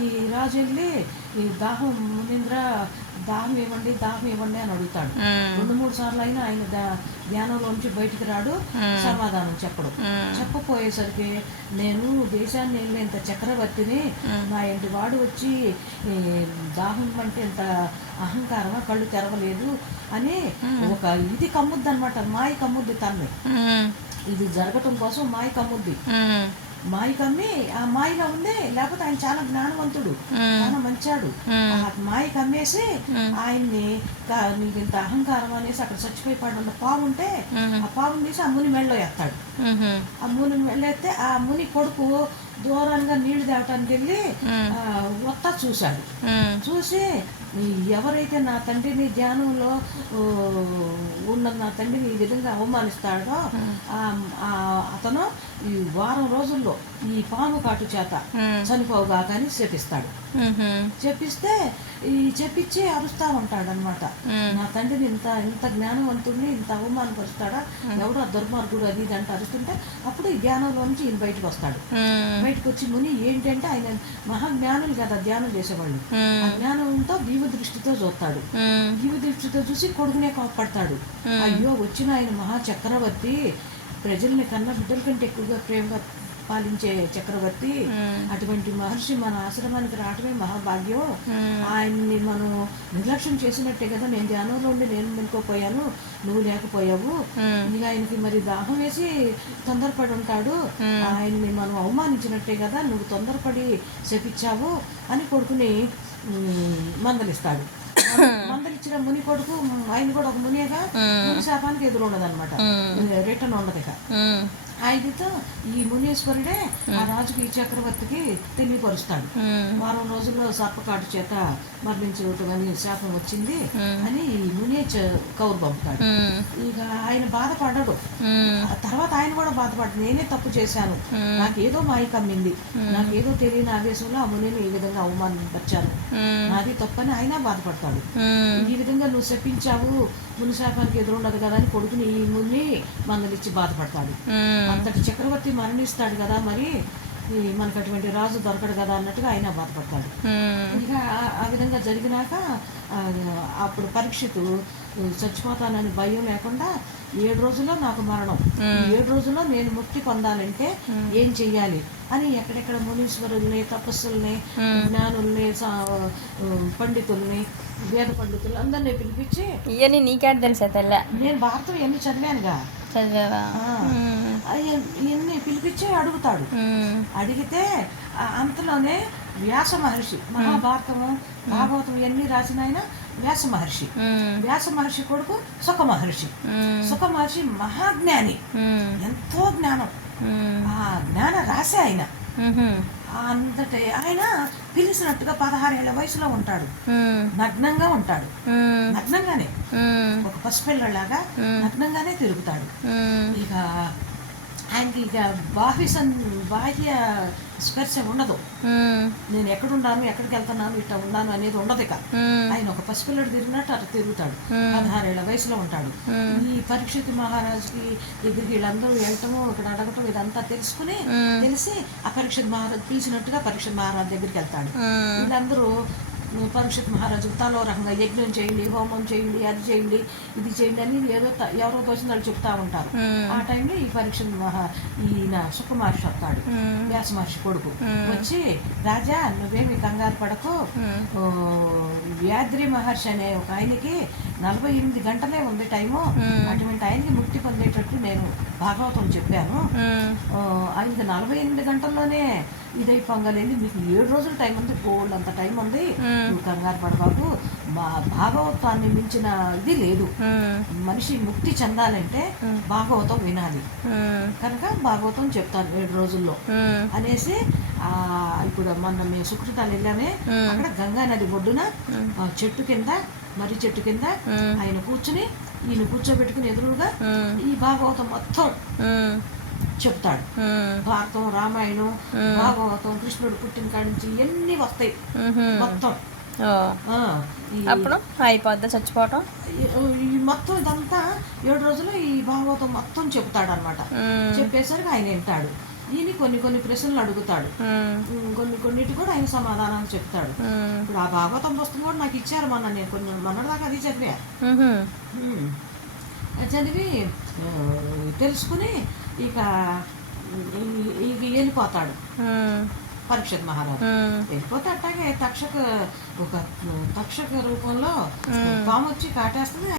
ఈ రాజు వెళ్ళి ఈ దాహం మునీంద్ర దాహం ఇవ్వండి దాహం ఇవ్వండి అని అడుగుతాడు. రెండు మూడు సార్లు అయినా ఆయన ధ్యానంలోంచి బయటికి రాడు సమాధానం చెప్పడు. చెప్పపోయేసరికి నేను దేశాన్ని వెళ్ళేంత చక్రవర్తిని నా ఇంటి వాడు వచ్చి ఈ, దాహం అంటే ఇంత అహంకారమా? కళ్ళు తెరవలేదు అని ఒక ఇది కమ్ముద్ది అనమాట మాయ కమ్ముద్ది తన్ని. ఇది జరగటం కోసం మాయ కమ్ముద్ది. ఉమ్, మాయ కమ్మి ఆ మాయలో ఉంది లేకపోతే ఆయన చాలా జ్ఞానవంతుడు చాలా మంచాడు. ఆ మాయ కమ్మేసి ఆయన్ని నీకు ఇంత అహంకారం అనేసి అక్కడ చచ్చిపోయి పడిన పాము ఉంటే ఆ పాముని తీసి ఆ ముని మెళ్ళలో ఎత్తాడు. ఆ ముని మెళ్ళెత్తే ఆ ముని కొడుకు దూరంగా నీళ్ళు తేవటానికి వెళ్ళి వత్తా చూశాడు. చూసి ఎవరైతే నా తండ్రిని ధ్యానంలో ఉన్న నా తండ్రిని ఈ విధంగా అవమానిస్తాడో అతను ఈ వారం రోజుల్లో ఈ పాము కాటు చేత చనిపోవుగా కానీ శపిస్తాడు. ఉమ్, చెప్పిస్తే ఈ చెప్పించి అరుస్తా ఉంటాడు అనమాట నా తండ్రిని ఇంత ఇంత జ్ఞానవంతుడిని ఇంత అవమానపరుస్తాడా? ఎవడో దుర్మార్గుడు అది ఇది అంటే అరుస్తుంటే అప్పుడు ఈ ధ్యానంలో నుంచి ఈయన బయటకు వస్తాడు. బయటకు వచ్చి ముని ఏంటంటే ఆయన మహాజ్ఞానులు కదా ధ్యానం చేసేవాళ్ళు. ఆ జ్ఞానంతో దీవ దృష్టితో చూస్తాడు. దీవ దృష్టితో చూసి కొడుకునే కోపడతాడు. అయ్యో వచ్చిన ఆయన మహా చక్రవర్తి ప్రజల్ని కన్నా బిడ్డల కంటే ఎక్కువగా ప్రేమగా పాలించే చక్రవర్తి. అటువంటి మహర్షి మన ఆశ్రమానికి రావడమే మహాభాగ్యం. ఆయన్ని మనం నిర్లక్ష్యం చేసినట్టే కదా నేను ధ్యానంలో ఉండి నేను మెనుకోపోయాను నువ్వు లేకపోయావు. ఇంకా ఆయనకి మరి దాహం వేసి తొందరపడి ఉంటాడు. ఆయన్ని మనం అవమానించినట్టే కదా నువ్వు తొందరపడి శపించావు అని కొడుకుని మందలిస్తాడు. మందలిచ్చిన ముని కొడుకు ఆయన కూడా ఒక మునియగా ముని శాపానికి ఎదురు ఉండదు అనమాట రిటర్న్ ఉండదు ఇక. ఆయనతో ఈ మునీశ్వరుడే ఆ రాజుకి ఈ చక్రవర్తికి తెలియపరుస్తాడు. వారం రోజుల్లో సర్పకాటు చేత మరణించడం అని శాపం వచ్చింది అని ఈ ముని కౌరు పంపుతాడు. ఇక ఆయన బాధపడడు. ఉమ్, ఆ తర్వాత ఆయన కూడా బాధపడ్డాడు. నేనే తప్పు చేశాను. నాకేదో మాయ కమ్మింది. నాకేదో తెలియని ఆవేశంలో ఆ మునిని ఈ విధంగా అవమానపరిచాను. నాది తప్పని ఆయన బాధపడతాడు. ఈ విధంగా నువ్వు శపించావు. ముని శాపానికి ఎదురుండదు కదా అని కొడుకుని ఈ ముని మందలిచ్చి బాధపడతాడు. అంతటి చక్రవర్తి మరణిస్తాడు కదా మరి ఈ మనకు అటువంటి రాజు దొరకడు కదా అన్నట్టుగా ఆయన బాధపడతాడు. ఇంకా ఆ- విధంగా జరిగినాక అప్పుడు పరీక్షితు చచ్చిపోతానని భయం లేకుండా ఏడు రోజుల్లో నాకు మరణం. ఏడు రోజుల్లో నేను ముక్తి పొందాలంటే ఏం చెయ్యాలి? అని ఎక్కడెక్కడ మునీశ్వరుల్ని తపస్సుల్ని జ్ఞానుల్ని పండితుల్ని వేద పండితులు అందరినీ పిలిపించి ఇవన్నీ నీకేట తెలుసా తెల్ల? నేను భారతం ఎన్ని చదివానుగా? చదివావా. ఇవన్నీ పిలిపించి అడుగుతాడు. అడిగితే అంతలోనే వ్యాస మహర్షి మహాభారతము భాగవతం ఎన్ని రాసిన ఆయన వ్యాస మహర్షి. వ్యాస మహర్షి కొడుకు సుఖ మహర్షి. సుఖ మహర్షి మహాజ్ఞాని. ఎంతో జ్ఞానం. ఆ జ్ఞాన రాశి ఆయన. అంతటి. ఆయన పిలిచినట్టుగా పదహారేళ్ళ వయసులో ఉంటాడు. నగ్నంగా ఉంటాడు. నగ్నంగానే. ఒక పసిపిల్లలాగా నగ్నంగానే తిరుగుతాడు. ఇక ఆయనకి ఇక బాహ్య బాహ్య స్పర్శ ఉండదు. నేను ఎక్కడున్నాను ఎక్కడికి వెళ్తున్నాను ఇట్లా ఉన్నాను అనేది ఉండదు ఇక. ఆయన ఒక పసిపిల్లడు తిరిగినట్టు అట్లా తిరుగుతాడు. పదహారేళ్ళ వయసులో ఉంటాడు. ఈ పరీక్షిత్ మహారాజుకి దగ్గరికి వీళ్ళందరూ వెళ్ళటము ఇక్కడ అడగటం ఇదంతా తెలుసుకుని తెలిసి ఆ పరీక్షిత్ మహారాజు పిలిచినట్టుగా పరీక్షిత్ మహారాజు దగ్గరికి వెళ్తాడు. వీళ్ళందరూ పరీక్షిత్ మహారాజు తలో రకంగా యజ్ఞం చేయండి హోమం చేయండి అది చేయండి ఇది చేయండి అని ఏదో ఎవరో తోచిన వాళ్ళు చెప్తా ఉంటారు. ఆ టైంలో ఈ పరీక్ష మహా ఈయన సుఖమహర్షి వస్తాడు వ్యాస మహర్షి కొడుకు. వచ్చి రాజా నువ్వేమి కంగారు పడకు. ఓ, వ్యాద్రి మహర్షి అనే ఒక ఆయనకి నలభై ఎనిమిది గంటలే ఉంది టైము. అటువంటి ఆయనకి ముక్తి పొందేటట్టు నేను భాగవతం చెప్పాను. ఆయనకి నలభై ఎనిమిది గంటల్లోనే ఇదై పొంగలేదు మీకు ఏడు రోజులు టైం ఉంది. కోల్డ్ అంత టైం ఉంది. నువ్వు కంగారు పడబాకు. మా భాగవతాన్ని మించిన ఇది లేదు. మనిషి ముక్తి చెందాలంటే భాగవతం వినాలి. కనుక భాగవతం చెప్తాను ఏడు రోజుల్లో. అనేసి ఆ ఇప్పుడు మొన్న మేము సుకృతాలు వెళ్ళామే. అక్కడ గంగా నది ఒడ్డున చెట్టు కింద మర్రి చెట్టు కింద ఆయన కూర్చుని ఈయన కూర్చోబెట్టుకుని ఎదురుగా ఈ భాగవతం మొత్తం. చెప్తాడు. భారతం రామాయణం భాగవతం కృష్ణుడు పుట్టిన కాడ నుంచి ఇవన్నీ వస్తాయి? మొత్తం. అప్పుడు అయిపోద్ది చచ్చిపోవటం? మొత్తం ఇదంతా ఏడు రోజులు ఈ భాగవతం మొత్తం చెప్తాడు అనమాట చెప్పేసరికి ఆయన వింటాడు. ఈయన కొన్ని కొన్ని ప్రశ్నలు అడుగుతాడు. కొన్ని కొన్నిటి కూడా ఆయన సమాధానాలు చెప్తాడు. ఇప్పుడు ఆ భాగవతం పుస్తకం కూడా నాకు ఇచ్చారు మొన్న నేను కొన్ని మొన్నటిదాకా అది చదివా చదివి తెలుసుకుని ఇక వెళ్ళిపోతాడు పరీక్షత్ మహారాజు. వెళ్ళిపోతే అట్టాగే తక్షక ఒక తక్షక రూపంలో పాము వచ్చి కాటేస్తుంది.